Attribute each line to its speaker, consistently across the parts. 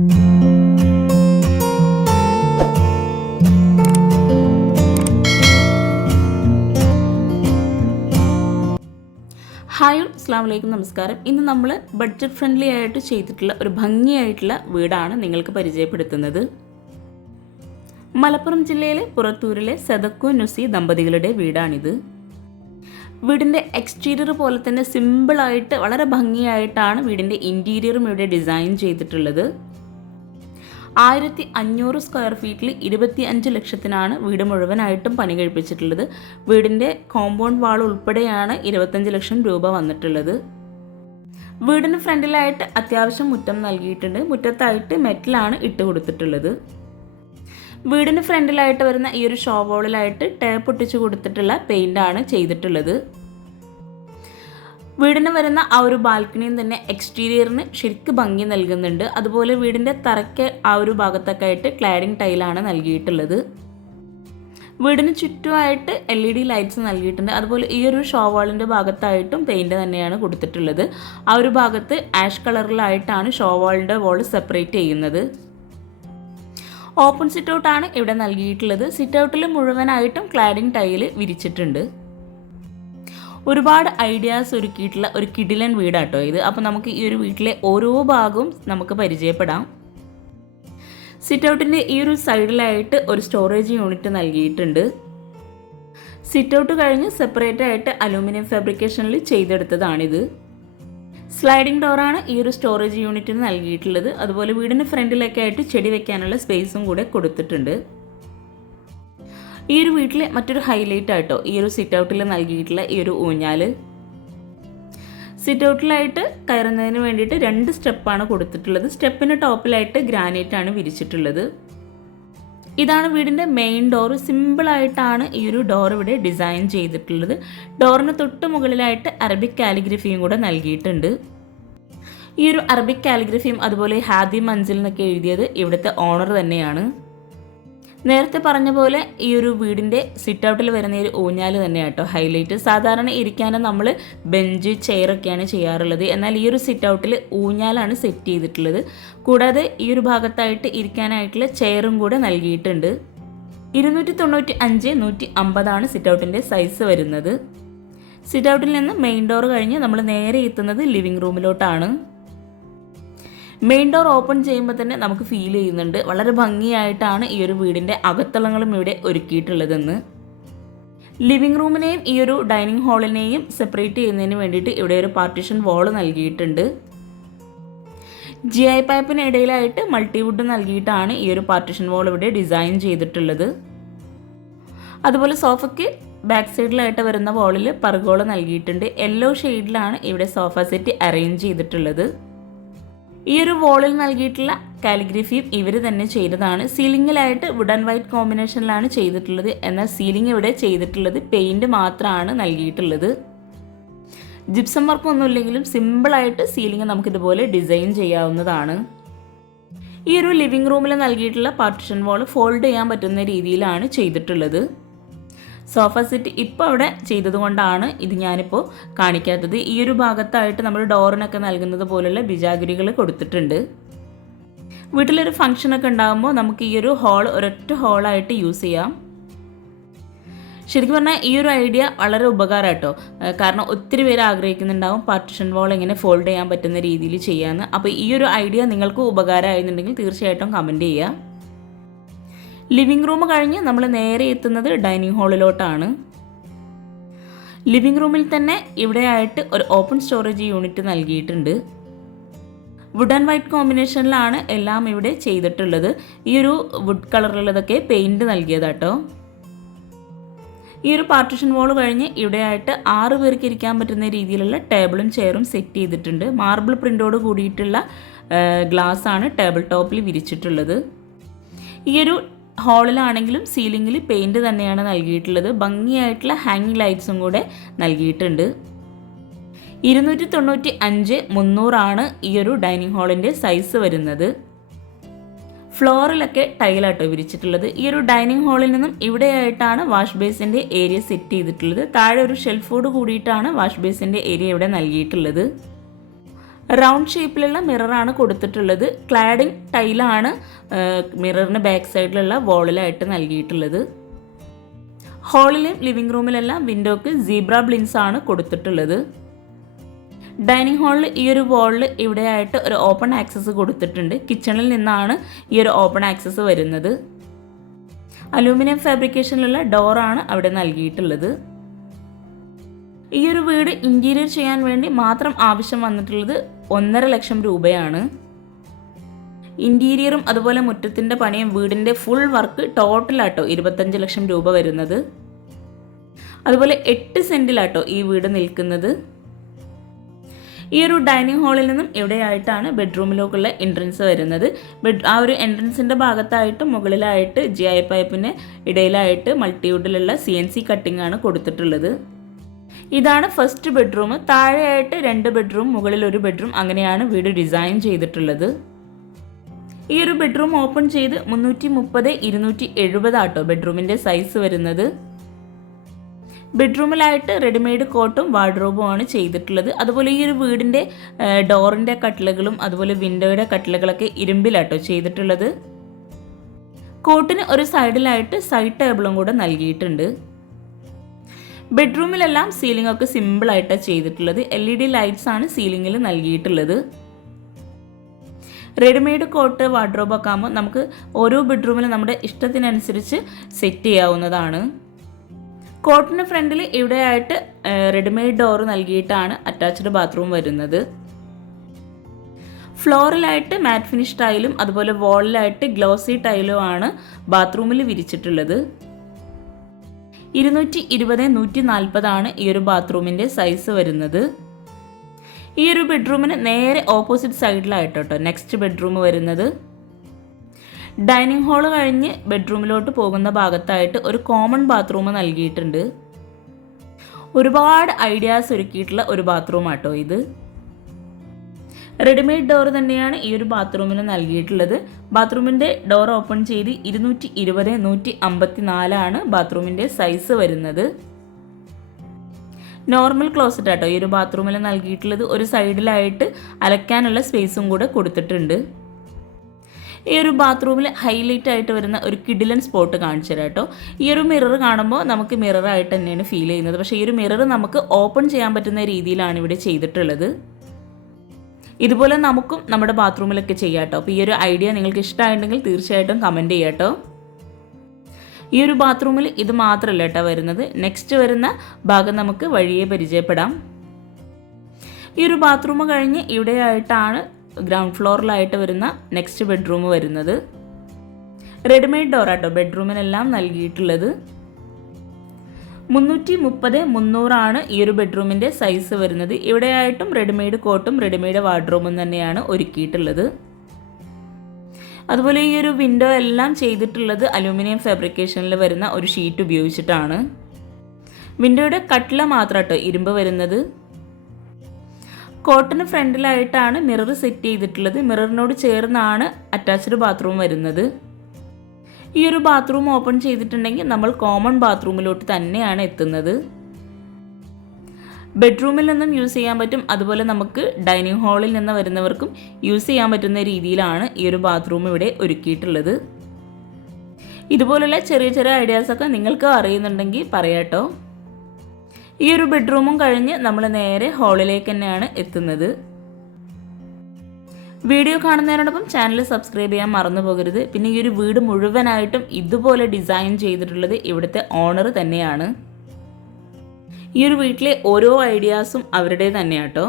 Speaker 1: Hi അസ്സാം നമസ്കാരം ഇന്ന് നമ്മൾ ബഡ്ജറ്റ് ഫ്രണ്ട്ലി ആയിട്ട് ചെയ്തിട്ടുള്ള ഒരു ഭംഗിയായിട്ടുള്ള വീടാണ് നിങ്ങൾക്ക് പരിചയപ്പെടുത്തുന്നത്. മലപ്പുറം ജില്ലയിലെ പുറത്തൂരിലെ സദക്കു നുസി ദമ്പതികളുടെ വീടാണിത്. വീടിന്റെ എക്സ്റ്റീരിയർ പോലെ തന്നെ സിമ്പിളായിട്ട് വളരെ ഭംഗിയായിട്ടാണ് വീടിന്റെ ഇന്റീരിയറും ഇവിടെ ഡിസൈൻ ചെയ്തിട്ടുള്ളത്. ആയിരത്തി അഞ്ഞൂറ് സ്ക്വയർ ഫീറ്റിൽ ഇരുപത്തി അഞ്ച് ലക്ഷത്തിനാണ് വീട് മുഴുവനായിട്ടും പണി കഴിപ്പിച്ചിട്ടുള്ളത്. വീടിന്റെ കോമ്പൗണ്ട് വാൾ ഉൾപ്പെടെയാണ് ഇരുപത്തഞ്ച് ലക്ഷം രൂപ വന്നിട്ടുള്ളത്. വീടിന് ഫ്രണ്ടിലായിട്ട് അത്യാവശ്യം മുറ്റം നൽകിയിട്ടുണ്ട്. മുറ്റത്തായിട്ട് മെറ്റലാണ് ഇട്ട് കൊടുത്തിട്ടുള്ളത്. വീടിന് ഫ്രണ്ടിലായിട്ട് വരുന്ന ഈ ഒരു ഷോ വോളിലായിട്ട് ടേപ്പ് ഒട്ടിച്ച് കൊടുത്തിട്ടുള്ള പെയിന്റാണ് ചെയ്തിട്ടുള്ളത്. വീടിന് വരുന്ന ആ ഒരു ബാൽക്കണിയും തന്നെ എക്സ്റ്റീരിയറിന് ശരിക്ക് ഭംഗി നൽകുന്നുണ്ട്. അതുപോലെ വീടിന്റെ തറയ്ക്ക് ആ ഒരു ഭാഗത്തൊക്കെ ആയിട്ട് ക്ലാഡിംഗ് ടൈലാണ് നൽകിയിട്ടുള്ളത്. വീടിന് ചുറ്റുമായിട്ട് എൽ ഇ ഡി ലൈറ്റ്സ് നൽകിയിട്ടുണ്ട്. അതുപോലെ ഈ ഒരു ഷോ വാളിന്റെ ഭാഗത്തായിട്ടും പെയിന്റ് തന്നെയാണ് കൊടുത്തിട്ടുള്ളത്. ആ ഒരു ഭാഗത്ത് ആഷ് കളറിലായിട്ടാണ് ഷോ വാളിന്റെ വാൾ സെപ്പറേറ്റ് ചെയ്യുന്നത്. ഓപ്പൺ സിറ്റ് ഔട്ടാണ് ഇവിടെ നൽകിയിട്ടുള്ളത്. സിറ്റ് ഔട്ടിൽ മുഴുവനായിട്ടും ക്ലാഡിംഗ് ടൈൽ വിരിച്ചിട്ടുണ്ട്. ഒരുപാട് ഐഡിയാസ് ഒരുക്കിയിട്ടുള്ള ഒരു കിടിലൻ വീടാട്ടോ ഇത്. അപ്പോൾ നമുക്ക് ഈ ഒരു വീട്ടിലെ ഓരോ ഭാഗവും നമുക്ക് പരിചയപ്പെടാം. സിറ്റ് ഔട്ടിന്റെ ഈ ഒരു സൈഡിലായിട്ട് ഒരു സ്റ്റോറേജ് യൂണിറ്റ് നൽകിയിട്ടുണ്ട്. സിറ്റ് ഔട്ട് കഴിഞ്ഞ് സെപ്പറേറ്റ് ആയിട്ട് അലൂമിനിയം ഫാബ്രിക്കേഷനിൽ ചെയ്തെടുത്തതാണിത്. സ്ലൈഡിംഗ് ഡോറാണ് ഈ ഒരു സ്റ്റോറേജ് യൂണിറ്റിന് നൽകിയിട്ടുള്ളത്. അതുപോലെ വീടിന് ഫ്രണ്ടിലൊക്കെ ആയിട്ട് ചെടി വെക്കാനുള്ള സ്പേസും കൂടെ കൊടുത്തിട്ടുണ്ട്. ഈ ഒരു വീട്ടിലെ മറ്റൊരു ഹൈലൈറ്റ് ആട്ടോ. ഈ ഒരു സിറ്റ് ഔട്ടിൽ നൽകിയിട്ടുള്ള ഈ ഒരു ഊഞ്ഞാൽ സിറ്റ് ഔട്ടിലായിട്ട് കയറുന്നതിന് വേണ്ടിയിട്ട് രണ്ട് സ്റ്റെപ്പാണ് കൊടുത്തിട്ടുള്ളത്. സ്റ്റെപ്പിന് ടോപ്പിലായിട്ട് ഗ്രാനൈറ്റ് ആണ് വിരിച്ചിട്ടുള്ളത്. ഇതാണ് വീടിന്റെ മെയിൻ ഡോർ സിമ്പിളായിട്ടാണ് ഈ ഒരു ഡോർ ഇവിടെ ഡിസൈൻ ചെയ്തിട്ടുള്ളത്. ഡോറിന് തൊട്ട് മുകളിലായിട്ട് അറബിക് കാലിഗ്രഫിയും കൂടെ നൽകിയിട്ടുണ്ട്. ഈ ഒരു അറബിക് കാലിഗ്രഫിയും അതുപോലെ ഹാദി മഞ്ചിൽ എന്നൊക്കെ എഴുതിയത് ഇവിടുത്തെ ഓണർ തന്നെയാണ്. നേരത്തെ പറഞ്ഞ പോലെ ഈ ഒരു വീടിന്റെ സിറ്റ് ഔട്ടിൽ വരുന്ന ഒരു ഊഞ്ഞാൽ തന്നെയാണ് കേട്ടോ ഹൈലൈറ്റ് സാധാരണ ഇരിക്കാനും നമ്മൾ ബെഞ്ച് ചെയറൊക്കെയാണ് ചെയ്യാറുള്ളത്. എന്നാൽ ഈ ഒരു സിറ്റ് ഔട്ടിൽ ഊഞ്ഞാലാണ് സെറ്റ് ചെയ്തിട്ടുള്ളത്. കൂടാതെ ഈ ഒരു ഭാഗത്തായിട്ട് ഇരിക്കാനായിട്ടുള്ള ചെയറും കൂടെ നൽകിയിട്ടുണ്ട്. ഇരുന്നൂറ്റി തൊണ്ണൂറ്റി അഞ്ച് നൂറ്റി അമ്പതാണ് സിറ്റ് ഔട്ടിന്റെ സൈസ് വരുന്നത് സിറ്റ് ഔട്ടിൽ നിന്ന് മെയിൻ ഡോർ കഴിഞ്ഞ് നമ്മൾ നേരെ എത്തുന്നത് ലിവിംഗ് റൂമിലോട്ടാണ് മെയിൻ ഡോർ ഓപ്പൺ ചെയ്യുമ്പോൾ തന്നെ നമുക്ക് ഫീൽ ചെയ്യുന്നുണ്ട്. വളരെ ഭംഗിയായിട്ടാണ് ഈ ഒരു വീടിന്റെ അകത്തളങ്ങളും ഇവിടെ ഒരുക്കിയിട്ടുള്ളതെന്ന്. ലിവിംഗ് റൂമിനെയും ഈ ഒരു ഡൈനിങ് ഹാളിനെയും സെപ്പറേറ്റ് ചെയ്യുന്നതിന് വേണ്ടിയിട്ട് ഇവിടെ ഒരു പാർട്ടീഷൻ വാൾ നൽകിയിട്ടുണ്ട്. ജി ഐ പൈപ്പിന് ഇടയിലായിട്ട് മൾട്ടിവുഡ് നൽകിയിട്ടാണ് ഈ ഒരു പാർട്ടീഷൻ വാൾ ഇവിടെ ഡിസൈൻ ചെയ്തിട്ടുള്ളത്. അതുപോലെ സോഫയ്ക്ക് ബാക്ക് സൈഡിലായിട്ട് വരുന്ന വാളിൽ പർഗോള നൽകിയിട്ടുണ്ട്. യെല്ലോ ഷെയ്ഡിലാണ് ഇവിടെ സോഫ സെറ്റ് അറേഞ്ച് ചെയ്തിട്ടുള്ളത്. ഈ ഒരു വോളിൽ നൽകിയിട്ടുള്ള കാലിഗ്രഫിയും ഇവർ തന്നെ ചെയ്തതാണ്. സീലിങ്ങിലായിട്ട് വുഡ് ആൻഡ് വൈറ്റ് കോമ്പിനേഷനിലാണ് ചെയ്തിട്ടുള്ളത്. എന്നാൽ സീലിംഗ് ഇവിടെ ചെയ്തിട്ടുള്ളത് പെയിന്റ് മാത്രമാണ് നൽകിയിട്ടുള്ളത്. ജിപ്സം വർക്കൊന്നും ഇല്ലെങ്കിലും സിമ്പിളായിട്ട് സീലിംഗ് നമുക്കിതുപോലെ ഡിസൈൻ ചെയ്യാവുന്നതാണ്. ഈ ഒരു ലിവിംഗ് റൂമിൽ നൽകിയിട്ടുള്ള പാർട്ടിഷൻ വാൾ ഫോൾഡ് ചെയ്യാൻ പറ്റുന്ന രീതിയിലാണ് ചെയ്തിട്ടുള്ളത്. സോഫ സെറ്റ് ഇപ്പോൾ അവിടെ ചെയ്തതുകൊണ്ടാണ് ഇത് ഞാനിപ്പോൾ കാണിക്കാത്തത്. ഈ ഒരു ഭാഗത്തായിട്ട് നമ്മൾ ഡോറിനൊക്കെ നൽകുന്നത് പോലുള്ള ബിജാഗിരികൾ കൊടുത്തിട്ടുണ്ട്. വീട്ടിലൊരു ഫംഗ്ഷനൊക്കെ ഉണ്ടാകുമ്പോൾ നമുക്ക് ഈ ഒരു ഹോൾ ഒരൊറ്റ ഹോളായിട്ട് യൂസ് ചെയ്യാം. ശരിക്കും പറഞ്ഞാൽ ഈ ഒരു ഐഡിയ വളരെ ഉപകാരം കേട്ടോ. കാരണം ഒത്തിരി പേര് ആഗ്രഹിക്കുന്നുണ്ടാവും പാർട്ടിഷൻ വാൾ എങ്ങനെ ഫോൾഡ് ചെയ്യാൻ പറ്റുന്ന രീതിയിൽ ചെയ്യാമെന്ന് അപ്പോൾ ഈ ഒരു ഐഡിയ നിങ്ങൾക്ക് ഉപകാരമായിരുന്നുണ്ടെങ്കിൽ തീർച്ചയായിട്ടും കമന്റ് ചെയ്യുക ലിവിംഗ് റൂം കഴിഞ്ഞ് നമ്മൾ നേരെ എത്തുന്നത് ഡൈനിങ് ഹാളിലോട്ടാണ്. ലിവിംഗ് റൂമിൽ തന്നെ ഇവിടെയായിട്ട് ഒരു ഓപ്പൺ സ്റ്റോറേജ് യൂണിറ്റ് നൽകിയിട്ടുണ്ട്. വുഡ് ആൻഡ് വൈറ്റ് കോമ്പിനേഷനിലാണ് എല്ലാം ഇവിടെ ചെയ്തിട്ടുള്ളത്. ഈ ഒരു വുഡ് കളറിലുള്ളതൊക്കെ പെയിന്റ് നൽകിയതാട്ടോ. ഈ ഒരു പാർട്ടിഷൻ വാൾ കഴിഞ്ഞ് ഇവിടെയായിട്ട് ആറ് പേർക്ക് ഇരിക്കാൻ പറ്റുന്ന രീതിയിലുള്ള ടേബിളും ചെയറും സെറ്റ് ചെയ്തിട്ടുണ്ട്. മാർബിൾ പ്രിന്റോട് കൂടിയിട്ടുള്ള ഗ്ലാസ് ആണ് ടേബിൾ ടോപ്പിൽ വിരിച്ചിട്ടുള്ളത്. ഈ ഒരു ഹാളിലാണെങ്കിലും സീലിംഗിൽ പെയിന്റ് തന്നെയാണ് നൽകിയിട്ടുള്ളത്. ഭംഗിയായിട്ടുള്ള ഹാങ്ങിങ് ലൈറ്റ്സും കൂടെ നൽകിയിട്ടുണ്ട്. ഇരുന്നൂറ്റി തൊണ്ണൂറ്റി അഞ്ച് മുന്നൂറാണ് ഈ ഒരു ഡൈനിങ് ഹാളിന്റെ സൈസ് വരുന്നത്. ഫ്ലോറിലൊക്കെ ടൈലാട്ടോ വിരിച്ചിട്ടുള്ളത്. ഈ ഒരു ഡൈനിങ് ഹാളിൽ നിന്നും ഇവിടെയായിട്ടാണ് വാഷ് ബേസിന്റെ ഏരിയ സെറ്റ് ചെയ്തിട്ടുള്ളത്. താഴെ ഒരു ഷെൽഫോട് കൂടിയിട്ടാണ് വാഷ് ബേസിന്റെ ഏരിയ ഇവിടെ നൽകിയിട്ടുള്ളത്. റൗണ്ട് ഷേപ്പിലുള്ള മിററാണ് കൊടുത്തിട്ടുള്ളത്. ക്ലാഡിംഗ് ടൈലാണ് മിററിന് ബാക്ക് സൈഡിലുള്ള വോളിലായിട്ട് നൽകിയിട്ടുള്ളത്. ഹാളിലും ലിവിംഗ് റൂമിലെല്ലാം വിൻഡോക്ക് സീബ്ര ബ്ലിൻസ് ആണ് കൊടുത്തിട്ടുള്ളത്. ഡൈനിങ് ഹാളിൽ ഈ ഒരു വാളിൽ ഇവിടെയായിട്ട് ഒരു ഓപ്പൺ ആക്സസ് കൊടുത്തിട്ടുണ്ട്. കിച്ചണിൽ നിന്നാണ് ഈ ഒരു ഓപ്പൺ ആക്സസ് വരുന്നത്. അലൂമിനിയം ഫാബ്രിക്കേഷനിലുള്ള ഡോറാണ് അവിടെ നൽകിയിട്ടുള്ളത്. ഈ ഒരു വീട് ഇന്റീരിയർ ചെയ്യാൻ വേണ്ടി മാത്രം ആവശ്യം വന്നിട്ടുള്ളത് ഒന്നര ലക്ഷം രൂപയാണ്. ഇന്റീരിയറും അതുപോലെ മുറ്റത്തിന്റെ പണിയും വീടിന്റെ ഫുൾ വർക്ക് ടോട്ടലാട്ടോ ഇരുപത്തഞ്ച് ലക്ഷം രൂപ വരുന്നത്. അതുപോലെ എട്ട് സെന്റിലാട്ടോ ഈ വീട് നിൽക്കുന്നത്. ഈ ഒരു ഡൈനിങ് ഹാളിൽ നിന്നും എവിടെയായിട്ടാണ് ബെഡ്റൂമിലേക്കുള്ള എൻട്രൻസ് വരുന്നത്. ബെഡ് ആ ഒരു എൻട്രൻസിന്റെ ഭാഗത്തായിട്ട് മുകളിലായിട്ട് ജി ഐ പൈപ്പിന് ഇടയിലായിട്ട് മൾട്ടിവുഡിലുള്ള സി എൻ സി കട്ടിംഗ് ആണ് കൊടുത്തിട്ടുള്ളത്. ഇതാണ് ഫസ്റ്റ് ബെഡ്റൂം താഴെയായിട്ട് രണ്ട് ബെഡ്റൂം മുകളിൽ ഒരു ബെഡ്റൂം അങ്ങനെയാണ് വീട് ഡിസൈൻ ചെയ്തിട്ടുള്ളത്. ഈ ഒരു ബെഡ്റൂം ഓപ്പൺ ചെയ്ത് മുന്നൂറ്റി മുപ്പത് ഇരുന്നൂറ്റി എഴുപത് ആട്ടോ ബെഡ്റൂമിന്റെ സൈസ് വരുന്നത്. ബെഡ്റൂമിലായിട്ട് റെഡിമെയ്ഡ് കോട്ടും വാർഡ്രോബും ആണ് ചെയ്തിട്ടുള്ളത്. അതുപോലെ ഈ ഒരു വീടിന്റെ ഡോറിന്റെ കട്ടിലുകളും അതുപോലെ വിൻഡോയുടെ കട്ടിലുകളൊക്കെ ഇരുമ്പിലാട്ടോ ചെയ്തിട്ടുള്ളത്. കോട്ടിന് ഒരു സൈഡിലായിട്ട് സൈഡ് ടേബിളും കൂടെ നൽകിയിട്ടുണ്ട്. ബെഡ്റൂമിലെല്ലാം സീലിംഗ് ഒക്കെ സിമ്പിളായിട്ടാണ് ചെയ്തിട്ടുള്ളത്. എൽ ഇ ഡി ലൈറ്റ്സ് ആണ് സീലിംഗിൽ നൽകിയിട്ടുള്ളത്. റെഡിമെയ്ഡ് കോട്ട് വാർഡ്രോബ് ഒക്കെ ആകുമ്പോൾ നമുക്ക് ഓരോ ബെഡ്റൂമിലും നമ്മുടെ ഇഷ്ടത്തിനനുസരിച്ച് സെറ്റ് ചെയ്യാവുന്നതാണ്. കോട്ടിന് ഫ്രണ്ടിൽ ഇവിടെയായിട്ട് റെഡിമെയ്ഡ് ഡോർ നൽകിയിട്ടാണ് അറ്റാച്ച്ഡ് ബാത്റൂം വരുന്നത്. ഫ്ലോറിലായിട്ട് മാറ്റ് ഫിനിഷ് ടൈലും അതുപോലെ വാളിലായിട്ട് ഗ്ലോസി ടൈലും ആണ് ബാത്റൂമിൽ വിരിച്ചിട്ടുള്ളത്. ഇരുന്നൂറ്റി ഇരുപത് നൂറ്റി നാൽപ്പതാണ് ഈ ഒരു ബാത്റൂമിന്റെ സൈസ് വരുന്നത്. ഈ ഒരു ബെഡ്റൂമിന് നേരെ ഓപ്പോസിറ്റ് സൈഡിലായിട്ട് കേട്ടോ നെക്സ്റ്റ് ബെഡ്റൂം വരുന്നത്. ഡൈനിങ് ഹാൾ കഴിഞ്ഞ് ബെഡ്റൂമിലോട്ട് പോകുന്ന ഭാഗത്തായിട്ട് ഒരു കോമൺ ബാത്റൂം നൽകിയിട്ടുണ്ട്. ഒരുപാട് ഐഡിയാസ് ഒരുക്കിയിട്ടുള്ള ഒരു ബാത്റൂം ആട്ടോ ഇത്. റെഡിമെയ്ഡ് ഡോർ തന്നെയാണ് ഈ ഒരു ബാത്റൂമിന് നൽകിയിട്ടുള്ളത്. ബാത്റൂമിന്റെ ഡോർ ഓപ്പൺ ചെയ്ത് ഇരുന്നൂറ്റി ഇരുപത് നൂറ്റി അമ്പത്തി നാലാണ് ബാത്റൂമിന്റെ സൈസ് വരുന്നത്. നോർമൽ ക്ലോസറ്റ് ആട്ടോ ഈ ഒരു ബാത്റൂമിൽ നൽകിയിട്ടുള്ളത്. ഒരു സൈഡിലായിട്ട് അലക്കാനുള്ള സ്പേസും കൂടെ കൊടുത്തിട്ടുണ്ട്. ഈ ഒരു ബാത്റൂമിൽ ഹൈലൈറ്റ് ആയിട്ട് വരുന്ന ഒരു കിഡിലൻ സ്പോട്ട് കാണിച്ചു തരാം കേട്ടോ ഈ ഒരു മിറർ കാണുമ്പോൾ നമുക്ക് മിററായിട്ട് തന്നെയാണ് ഫീൽ ചെയ്യുന്നത്. പക്ഷേ ഈ ഒരു മിറർ നമുക്ക് ഓപ്പൺ ചെയ്യാൻ പറ്റുന്ന രീതിയിലാണ് ഇവിടെ ചെയ്തിട്ടുള്ളത്. ഇതുപോലെ നമുക്കും നമ്മുടെ ബാത്റൂമിലൊക്കെ ചെയ്യാം കേട്ടോ. അപ്പോൾ ഈ ഒരു ഐഡിയ നിങ്ങൾക്ക് ഇഷ്ടമായിട്ടുണ്ടെങ്കിൽ തീർച്ചയായിട്ടും കമന്റ് ചെയ്യാം കേട്ടോ. ഈ ഒരു ബാത്റൂമിൽ ഇത് മാത്രമല്ല കേട്ടോ വരുന്നത്. നെക്സ്റ്റ് വരുന്ന ഭാഗം നമുക്ക് വഴിയെ പരിചയപ്പെടാം. ഈ ഒരു ബാത്റൂം കഴിഞ്ഞ് ഇവിടെയായിട്ടാണ് ഗ്രൗണ്ട് ഫ്ലോറിലായിട്ട് വരുന്ന നെക്സ്റ്റ് ബെഡ്റൂം വരുന്നത്. റെഡിമെയ്ഡ് ഡോറാട്ടോ ബെഡ്റൂമിനെല്ലാം നൽകിയിട്ടുള്ളത്. മുന്നൂറ്റി മുപ്പത് മുന്നൂറാണ് ഈ ഒരു ബെഡ്റൂമിന്റെ സൈസ് വരുന്നത്. ഇവിടെയായിട്ടും റെഡിമെയ്ഡ് കോട്ടും റെഡിമെയ്ഡ് വാർഡ്രോബും തന്നെയാണ് ഒരുക്കിയിട്ടുള്ളത്. അതുപോലെ ഈ ഒരു വിൻഡോ എല്ലാം ചെയ്തിട്ടുള്ളത് അലൂമിനിയം ഫാബ്രിക്കേഷനിൽ വരുന്ന ഒരു ഷീറ്റ് ഉപയോഗിച്ചിട്ടാണ്. വിൻഡോയുടെ കട്ടില മാത്രം കേട്ടോ ഇരുമ്പ് വരുന്നത്. കോട്ടന് ഫ്രണ്ടിലായിട്ടാണ് മിറർ സെറ്റ് ചെയ്തിട്ടുള്ളത്. മിററിനോട് ചേർന്നാണ് അറ്റാച്ച്ഡ് ബാത്റൂം വരുന്നത്. ഈ ഒരു ബാത്റൂം ഓപ്പൺ ചെയ്തിട്ടുണ്ടെങ്കിൽ നമ്മൾ കോമൺ ബാത്റൂമിലോട്ട് തന്നെയാണ് എത്തുന്നത്. ബെഡ്റൂമിൽ നിന്നും യൂസ് ചെയ്യാൻ പറ്റും. അതുപോലെ നമുക്ക് ഡൈനിങ് ഹാളിൽ നിന്ന് വരുന്നവർക്കും യൂസ് ചെയ്യാൻ പറ്റുന്ന രീതിയിലാണ് ഈ ഒരു ബാത്റൂം ഇവിടെ ഒരുക്കിയിട്ടുള്ളത്. ഇതുപോലുള്ള ചെറിയ ചെറിയ ഐഡിയാസൊക്കെ നിങ്ങൾക്ക് അറിയുന്നുണ്ടെങ്കിൽ പറയാട്ടോ. ഈ ഒരു ബെഡ്റൂമും കഴിഞ്ഞ് നമ്മൾ നേരെ ഹാളിലേക്ക് തന്നെയാണ് എത്തുന്നത്. വീഡിയോ കാണുന്നതിനോടൊപ്പം ചാനൽ സബ്സ്ക്രൈബ് ചെയ്യാൻ മറന്നു പോകരുത്. പിന്നെ ഈ ഒരു വീട് മുഴുവനായിട്ടും ഇതുപോലെ ഡിസൈൻ ചെയ്തിട്ടുള്ളത് ഇവിടുത്തെ ഓണർ തന്നെയാണ്. ഈ ഒരു വീട്ടിലെ ഓരോ ഐഡിയാസും അവരുടെ തന്നെയാട്ടോ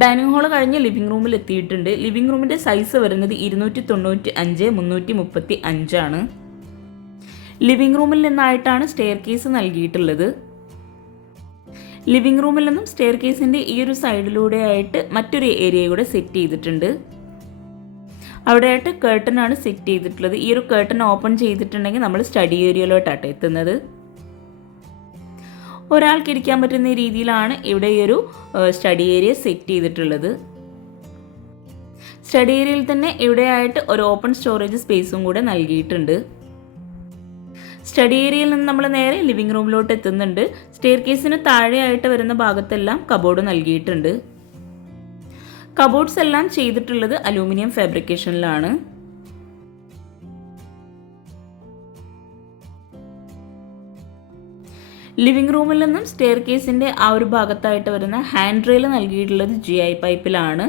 Speaker 1: ഡൈനിങ് ഹാൾ കഴിഞ്ഞ് ലിവിംഗ് റൂമിൽ എത്തിയിട്ടുണ്ട്. ലിവിംഗ് റൂമിന്റെ സൈസ് വരുന്നത് ഇരുന്നൂറ്റി തൊണ്ണൂറ്റി അഞ്ച് മുന്നൂറ്റി മുപ്പത്തി അഞ്ചാണ് ലിവിംഗ് റൂമിൽ നിന്നായിട്ടാണ് സ്റ്റെയർ കേസ് നൽകിയിട്ടുള്ളത്. ലിവിംഗ് റൂമിൽ നിന്നും സ്റ്റെയർ കേസിന്റെ ഈ ഒരു സൈഡിലൂടെ ആയിട്ട് മറ്റൊരു ഏരിയ കൂടെ സെറ്റ് ചെയ്തിട്ടുണ്ട്. അവിടെയായിട്ട് ആണ് സെറ്റ് ചെയ്തിട്ടുള്ളത്. ഈ ഒരു കേർട്ടൻ ഓപ്പൺ ചെയ്തിട്ടുണ്ടെങ്കിൽ നമ്മൾ സ്റ്റഡി ഏരിയയിലോട്ടാട്ടോ എത്തുന്നത്. ഒരാൾക്ക് ഇരിക്കാൻ പറ്റുന്ന രീതിയിലാണ് ഇവിടെ ഈ ഒരു സ്റ്റഡി ഏരിയ സെറ്റ് ചെയ്തിട്ടുള്ളത്. സ്റ്റഡി ഏരിയയിൽ തന്നെ ഇവിടെയായിട്ട് ഒരു ഓപ്പൺ സ്റ്റോറേജ് സ്പേസും കൂടെ നൽകിയിട്ടുണ്ട്. സ്റ്റഡി ഏരിയയിൽ നിന്ന് നമ്മൾ നേരെ ലിവിംഗ് റൂമിലോട്ട് എത്തുന്നുണ്ട്. സ്റ്റെയർ കേസിന് താഴെയായിട്ട് വരുന്ന ഭാഗത്തെല്ലാം കബോർഡ് നൽകിയിട്ടുണ്ട്. കബോർഡ്സ് എല്ലാം ചെയ്തിട്ടുള്ളത് അലൂമിനിയം ഫാബ്രിക്കേഷനിലാണ്. ലിവിംഗ് റൂമിൽ നിന്നും സ്റ്റെയർ കേസിന്റെ ആ ഒരു ഭാഗത്തായിട്ട് വരുന്ന ഹാൻഡ് റെയിൽ നൽകിയിട്ടുള്ളത് ജി ഐ പൈപ്പിലാണ്.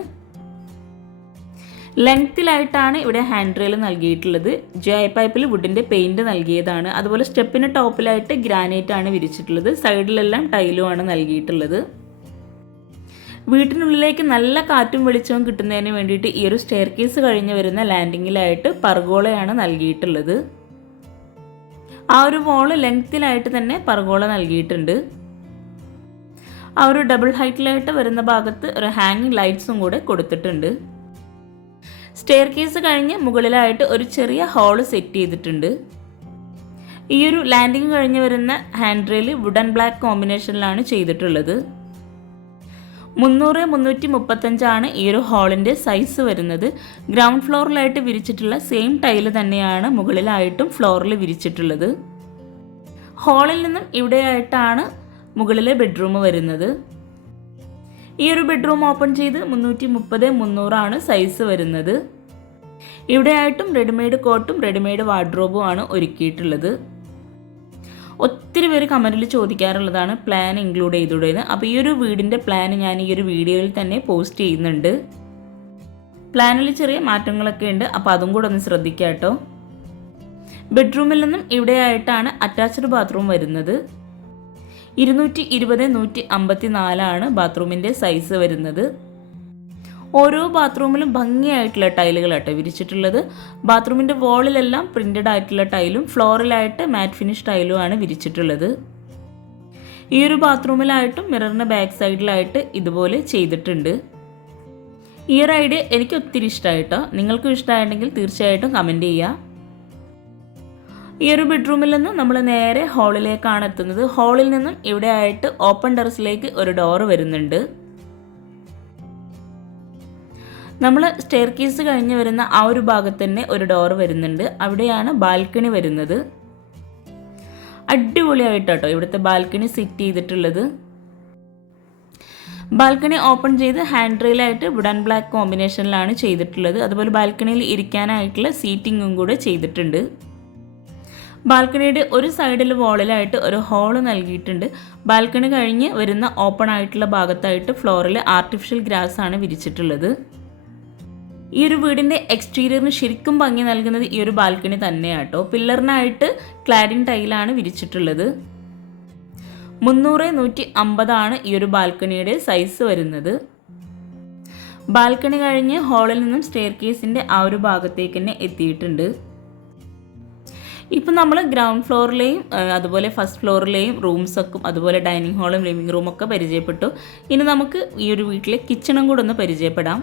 Speaker 1: ലെങ്ത്തിലായിട്ടാണ് ഇവിടെ ഹാൻഡ് റെയിൽ നൽകിയിട്ടുള്ളത്. ജയ പൈപ്പിൽ വുഡിന്റെ പെയിന്റ് നൽകിയതാണ്. അതുപോലെ സ്റ്റെപ്പിന് ടോപ്പിലായിട്ട് ഗ്രാനൈറ്റ് ആണ് വിരിച്ചിട്ടുള്ളത്. സൈഡിലെല്ലാം ടൈലുമാണ് നൽകിയിട്ടുള്ളത്. വീട്ടിനുള്ളിലേക്ക് നല്ല കാറ്റും വെളിച്ചവും കിട്ടുന്നതിന് വേണ്ടിയിട്ട് ഈ ഒരു സ്റ്റെയർ കേസ് കഴിഞ്ഞ് വരുന്ന ലാൻഡിങ്ങിലായിട്ട് പർഗോളയാണ് നൽകിയിട്ടുള്ളത്. ആ ഒരു വോൾ ലെങ്ത്തിലായിട്ട് തന്നെ പർഗോള നൽകിയിട്ടുണ്ട്. ആ ഒരു ഡബിൾ ഹൈറ്റിലായിട്ട് വരുന്ന ഭാഗത്ത് ഒരു ഹാങ്ങിങ് ലൈറ്റ്സും കൂടെ കൊടുത്തിട്ടുണ്ട്. സ്റ്റെയർ കേസ് കഴിഞ്ഞ് മുകളിലായിട്ട് ഒരു ചെറിയ ഹോൾ സെറ്റ് ചെയ്തിട്ടുണ്ട്. ഈ ഒരു ലാൻഡിങ് കഴിഞ്ഞ് വരുന്ന ഹാൻഡ് റെയിൽ വുഡൻ ബ്ലാക്ക് കോമ്പിനേഷനിലാണ് ചെയ്തിട്ടുള്ളത്. മുന്നൂറ് മുന്നൂറ്റി മുപ്പത്തഞ്ചാണ് ഈ ഒരു ഹാളിന്റെ സൈസ് വരുന്നത്. ഗ്രൗണ്ട് ഫ്ലോറിലായിട്ട് വിരിച്ചിട്ടുള്ള സെയിം ടൈൽ തന്നെയാണ് മുകളിലായിട്ടും ഫ്ലോറിൽ വിരിച്ചിട്ടുള്ളത്. ഹാളിൽ നിന്നും ഇവിടെയായിട്ടാണ് മുകളിലെ ബെഡ്റൂം വരുന്നത്. ഈ ഒരു ബെഡ്റൂം ഓപ്പൺ ചെയ്ത് മുന്നൂറ്റി മുപ്പത് മുന്നൂറാണ് സൈസ് വരുന്നത്. ഇവിടെയായിട്ടും റെഡിമെയ്ഡ് കോട്ടും റെഡിമെയ്ഡ് വാർഡ്രോബും ആണ് ഒരുക്കിയിട്ടുള്ളത്. ഒത്തിരി പേര് കമന്റിൽ ചോദിക്കാറുള്ളതാണ് പ്ലാൻ ഇൻക്ലൂഡ് ചെയ്തുകൂടെയെന്ന് അപ്പോൾ ഈ ഒരു വീടിന്റെ പ്ലാൻ ഞാൻ ഈ ഒരു വീഡിയോയിൽ തന്നെ പോസ്റ്റ് ചെയ്യുന്നുണ്ട്. പ്ലാനിൽ ചെറിയ മാറ്റങ്ങളൊക്കെ ഉണ്ട്. അപ്പോൾ അതും കൂടെ ഒന്ന് ശ്രദ്ധിക്കാം കേട്ടോ ബെഡ്റൂമിൽ നിന്നും ഇവിടെയായിട്ടാണ് അറ്റാച്ച്ഡ് ബാത്റൂം വരുന്നത്. ഇരുന്നൂറ്റി ഇരുപത് നൂറ്റി അമ്പത്തി നാലാണ് ബാത്റൂമിന്റെ സൈസ് വരുന്നത്. ഓരോ ബാത്റൂമിലും ഭംഗിയായിട്ടുള്ള ടൈലുകളാട്ടോ വിരിച്ചിട്ടുള്ളത്. ബാത്റൂമിന്റെ വോളിലെല്ലാം പ്രിന്റഡ് ആയിട്ടുള്ള ടൈലും ഫ്ലോറിലായിട്ട് മാറ്റ് ഫിനിഷ് ആണ് വിരിച്ചിട്ടുള്ളത്. ഈ ഒരു ബാത്റൂമിലായിട്ടും മിററിന്റെ ബാക്ക് സൈഡിലായിട്ട് ഇതുപോലെ ചെയ്തിട്ടുണ്ട്. ഈ ഒരു ഐഡിയ എനിക്ക് ഒത്തിരി ഇഷ്ടമായിട്ടോ നിങ്ങൾക്കും ഇഷ്ടമായിട്ടുണ്ടെങ്കിൽ തീർച്ചയായിട്ടും കമന്റ് ചെയ്യുക. ഈ ഒരു ബെഡ്റൂമിൽ നിന്ന് നമ്മൾ നേരെ ഹാളിലേക്കാണ് എത്തുന്നത്. ഹാളിൽ നിന്നും ഇവിടെ ആയിട്ട് ഓപ്പൺ ടെറസിലേക്ക് ഒരു ഡോർ വരുന്നുണ്ട്. നമ്മൾ സ്റ്റെയർ കേസ് കഴിഞ്ഞ് വരുന്ന ആ ഒരു ഭാഗത്ത് തന്നെ ഒരു ഡോർ വരുന്നുണ്ട്. അവിടെയാണ് ബാൽക്കണി വരുന്നത്. അടിപൊളിയായിട്ടോ ഇവിടുത്തെ ബാൽക്കണി സെറ്റ് ചെയ്തിട്ടുള്ളത്. ബാൽക്കണി ഓപ്പൺ ചെയ്ത് ഹാൻഡ് റെയിലായിട്ട് വുഡൻ ബ്ലാക്ക് കോമ്പിനേഷനിലാണ് ചെയ്തിട്ടുള്ളത്. അതുപോലെ ബാൽക്കണിയിൽ ഇരിക്കാനായിട്ടുള്ള സീറ്റിങ്ങും കൂടെ ചെയ്തിട്ടുണ്ട്. ബാൽക്കണിയുടെ ഒരു സൈഡിൽ വോളിലായിട്ട് ഒരു ഹോൾ നൽകിയിട്ടുണ്ട്. ബാൽക്കണി കഴിഞ്ഞ് വരുന്ന ഓപ്പൺ ആയിട്ടുള്ള ഭാഗത്തായിട്ട് ഫ്ലോറിൽ ആർട്ടിഫിഷ്യൽ ഗ്രാസ് ആണ് വിരിച്ചിട്ടുള്ളത്. ഈ ഒരു വീടിന്റെ എക്സ്റ്റീരിയറിന് ശരിക്കും ഭംഗി നൽകുന്നത് ഈ ഒരു ബാൽക്കണി തന്നെയാട്ടോ. പില്ലറിനായിട്ട് ക്ലാരിൻ ടൈലാണ് വിരിച്ചിട്ടുള്ളത്. മുന്നൂറ് നൂറ്റി അമ്പതാണ് ഈ ഒരു ബാൽക്കണിയുടെ സൈസ് വരുന്നത്. ബാൽക്കണി കഴിഞ്ഞ് ഹാളിൽ നിന്നും സ്റ്റെയർ കേസിന്റെ ആ ഒരു ഭാഗത്തേക്ക് തന്നെ എത്തിയിട്ടുണ്ട്. ഇപ്പം നമ്മൾ ഗ്രൗണ്ട് ഫ്ലോറിലെയും അതുപോലെ ഫസ്റ്റ് ഫ്ലോറിലെയും റൂംസൊക്കെ അതുപോലെ ഡൈനിങ് ഹാളും ലിവിങ് റൂമൊക്കെ പരിചയപ്പെട്ടു. ഇനി നമുക്ക് ഈ ഒരു വീട്ടിലെ കിച്ചണും കൂടെ ഒന്ന് പരിചയപ്പെടാം.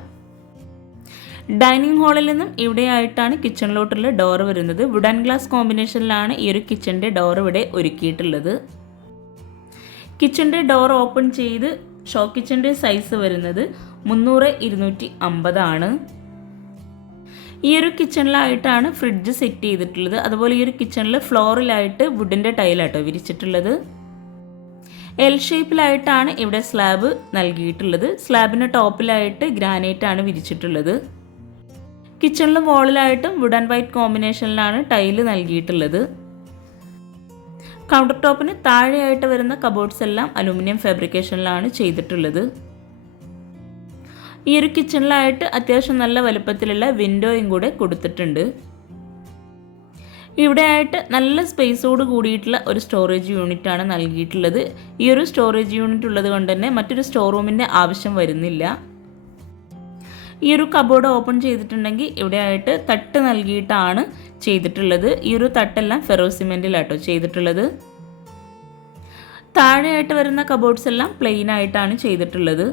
Speaker 1: ഡൈനിങ് ഹാളിൽ നിന്നും ഇവിടെയായിട്ടാണ് കിച്ചണിലോട്ടുള്ള ഡോർ വരുന്നത്. വുഡൻ ഗ്ലാസ് കോമ്പിനേഷനിലാണ് ഈ ഒരു കിച്ചന്റെ ഡോർ ഇവിടെ ഒരുക്കിയിട്ടുള്ളത്. കിച്ചന്റെ ഡോർ ഓപ്പൺ ചെയ്ത് ഷോ കിച്ചന്റെ സൈസ് വരുന്നത് മുന്നൂറ് ഇരുന്നൂറ്റി അമ്പതാണ്. ഈ ഒരു കിച്ചണിലായിട്ടാണ് ഫ്രിഡ്ജ് സെറ്റ് ചെയ്തിട്ടുള്ളത്. അതുപോലെ ഈ ഒരു കിച്ചണിൽ ഫ്ലോറിലായിട്ട് വുഡിന്റെ ടൈലാട്ടോ വിരിച്ചിട്ടുള്ളത്. എൽ ഷേപ്പിലായിട്ടാണ് ഇവിടെ സ്ലാബ് നൽകിയിട്ടുള്ളത്. സ്ലാബിന്റെ ടോപ്പിലായിട്ട് ഗ്രാനൈറ്റ് ആണ് വിരിച്ചിട്ടുള്ളത്. കിച്ചണിലും വോളിലായിട്ടും വുഡ് ആൻഡ് വൈറ്റ് കോമ്പിനേഷനിലാണ് ടൈൽ നൽകിയിട്ടുള്ളത്. കൗണ്ടർ ടോപ്പിന് താഴെയായിട്ട് വരുന്ന കബോർഡ്സ് എല്ലാം അലുമിനിയം ഫാബ്രിക്കേഷനിലാണ് ചെയ്തിട്ടുള്ളത്. ഈ ഒരു കിച്ചണിലായിട്ട് അത്യാവശ്യം നല്ല വലുപ്പത്തിലുള്ള വിൻഡോയും കൂടെ കൊടുത്തിട്ടുണ്ട്. ഇവിടെ ആയിട്ട് നല്ല സ്പേസോട് കൂടിയിട്ടുള്ള ഒരു സ്റ്റോറേജ് യൂണിറ്റ് ആണ് നൽകിയിട്ടുള്ളത്. ഈ ഒരു സ്റ്റോറേജ് യൂണിറ്റ് ഉള്ളത് കൊണ്ട് തന്നെ മറ്റൊരു സ്റ്റോർ റൂമിന്റെ ആവശ്യം വരുന്നില്ല. ഈ ഒരു കബോർഡ് ഓപ്പൺ ചെയ്തിട്ടുണ്ടെങ്കിൽ ഇവിടെ ആയിട്ട് തട്ട് നൽകിയിട്ടാണ് ചെയ്തിട്ടുള്ളത്. ഈ ഒരു തട്ടെല്ലാം ഫെറോസിമെന്റിലാട്ടോ ചെയ്തിട്ടുള്ളത്. താഴെയായിട്ട് വരുന്ന കബോർഡ്സ് എല്ലാം പ്ലെയിൻ ആയിട്ടാണ് ചെയ്തിട്ടുള്ളത്.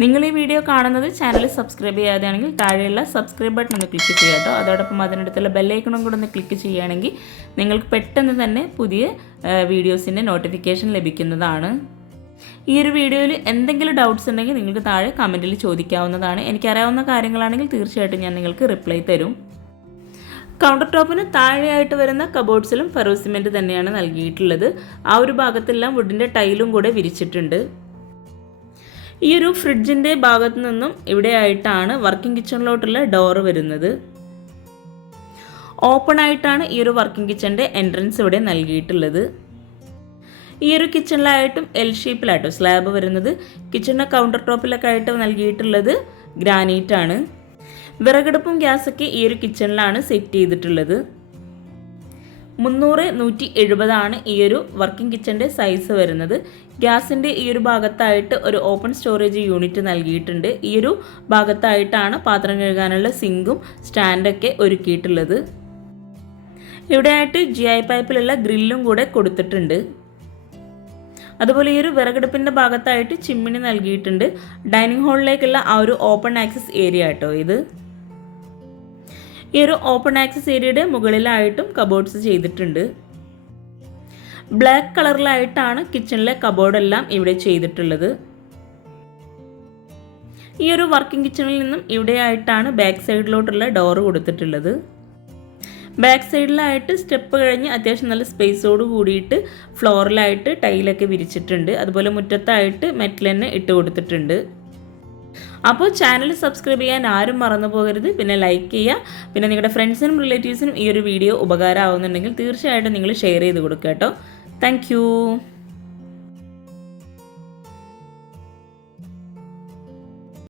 Speaker 1: നിങ്ങൾ ഈ വീഡിയോ കാണുന്നത് ചാനൽ സബ്സ്ക്രൈബ് ചെയ്യാതെയാണെങ്കിൽ താഴെയുള്ള സബ്സ്ക്രൈബ് ബട്ടൺ ഒന്ന് ക്ലിക്ക് ചെയ്യുക കേട്ടോ. അതോടൊപ്പം അതിനടുത്തുള്ള ബെല്ലൈക്കണും കൂടെ ഒന്ന് ക്ലിക്ക് ചെയ്യുകയാണെങ്കിൽ നിങ്ങൾക്ക് പെട്ടെന്ന് തന്നെ പുതിയ വീഡിയോസിന്റെ നോട്ടിഫിക്കേഷൻ ലഭിക്കുന്നതാണ്. ഈ ഒരു വീഡിയോയിൽ എന്തെങ്കിലും ഡൗട്ട്സ് ഉണ്ടെങ്കിൽ നിങ്ങൾക്ക് താഴെ കമന്റിൽ ചോദിക്കാവുന്നതാണ്. എനിക്കറിയാവുന്ന കാര്യങ്ങളാണെങ്കിൽ തീർച്ചയായിട്ടും ഞാൻ നിങ്ങൾക്ക് റിപ്ലൈ തരും. കൗണ്ടർ ടോപ്പിന് താഴെയായിട്ട് വരുന്ന കബോർഡ്സിലും ഫെറോസിമെന്റ് തന്നെയാണ് നൽകിയിട്ടുള്ളത്. ആ ഒരു ഭാഗത്തെല്ലാം വുഡിന്റെ ടൈലും കൂടെ വിരിച്ചിട്ടുണ്ട്. ഈ ഒരു ഫ്രിഡ്ജിന്റെ ഭാഗത്ത് നിന്നും ഇവിടെയായിട്ടാണ് വർക്കിംഗ് കിച്ചണിലോട്ടുള്ള ഡോറ് വരുന്നത്. ഓപ്പൺ ആയിട്ടാണ് ഈ ഒരു വർക്കിംഗ് കിച്ചന്റെ എൻട്രൻസ് ഇവിടെ നൽകിയിട്ടുള്ളത്. ഈ ഒരു കിച്ചണിലായിട്ടും എൽ ഷേപ്പിലായിട്ടും സ്ലാബ് വരുന്നത്. കിച്ചണിന്റെ കൗണ്ടർ ടോപ്പിലൊക്കെ ആയിട്ട് നൽകിയിട്ടുള്ളത് ഗ്രാനൈറ്റ് ആണ് വിറകടുപ്പും ഗ്യാസൊക്കെ ഈ ഒരു കിച്ചണിലാണ് സെറ്റ് ചെയ്തിട്ടുള്ളത്. മുന്നൂറ് നൂറ്റി എഴുപതാണ് ഈ ഒരു വർക്കിംഗ് കിച്ചന്റെ സൈസ് വരുന്നത്. ഗ്യാസിന്റെ ഈ ഒരു ഭാഗത്തായിട്ട് ഒരു ഓപ്പൺ സ്റ്റോറേജ് യൂണിറ്റ് നൽകിയിട്ടുണ്ട്. ഈ ഒരു ഭാഗത്തായിട്ടാണ് പാത്രം കഴുകാനുള്ള സിങ്കും സ്റ്റാൻഡൊക്കെ ഒരുക്കിയിട്ടുള്ളത്. ഇവിടെയായിട്ട് ജി ഐ പൈപ്പിലുള്ള ഗ്രില്ലും കൂടെ കൊടുത്തിട്ടുണ്ട്. അതുപോലെ ഈ ഒരു വിറകടുപ്പിന്റെ ഭാഗത്തായിട്ട് ചിമ്മിണി നൽകിയിട്ടുണ്ട്. ഡൈനിങ് ഹാളിലേക്കുള്ള ആ ഒരു ഓപ്പൺ ആക്സസ് ഏരിയ കേട്ടോ ഇത്. ഈ ഒരു ഓപ്പൺ ആക്സസ് ഏരിയയുടെ മുകളിലായിട്ടും കബോർഡ്സ് ചെയ്തിട്ടുണ്ട്. ബ്ലാക്ക് കളറിലായിട്ടാണ് കിച്ചണിലെ കബോർഡെല്ലാം ഇവിടെ ചെയ്തിട്ടുള്ളത്. ഈ ഒരു വർക്കിംഗ് കിച്ചണിൽ നിന്നും ഇവിടെയായിട്ടാണ് ബാക്ക് സൈഡിലോട്ടുള്ള ഡോർ കൊടുത്തിട്ടുള്ളത്. ബാക്ക് സൈഡിലായിട്ട് സ്റ്റെപ്പ് കഴിഞ്ഞ് അത്യാവശ്യം നല്ല സ്പേസോട് കൂടിയിട്ട് ഫ്ലോറിലായിട്ട് ടൈലൊക്കെ വിരിച്ചിട്ടുണ്ട്. അതുപോലെ മുറ്റത്തായിട്ട് മെറ്റൽ തന്നെ ഇട്ട് കൊടുത്തിട്ടുണ്ട്. അപ്പോൾ ചാനൽ സബ്സ്ക്രൈബ് ചെയ്യാൻ ആരും മറന്നു പോകരുത്. പിന്നെ ലൈക്ക് ചെയ്യുക. പിന്നെ നിങ്ങളുടെ ഫ്രണ്ട്സിനും റിലേറ്റീവ്സിനും ഈ ഒരു വീഡിയോ ഉപകാരമാവുന്നുണ്ടെങ്കിൽ തീർച്ചയായിട്ടും നിങ്ങൾ ഷെയർ ചെയ്ത് കൊടുക്കുക കേട്ടോ. താങ്ക്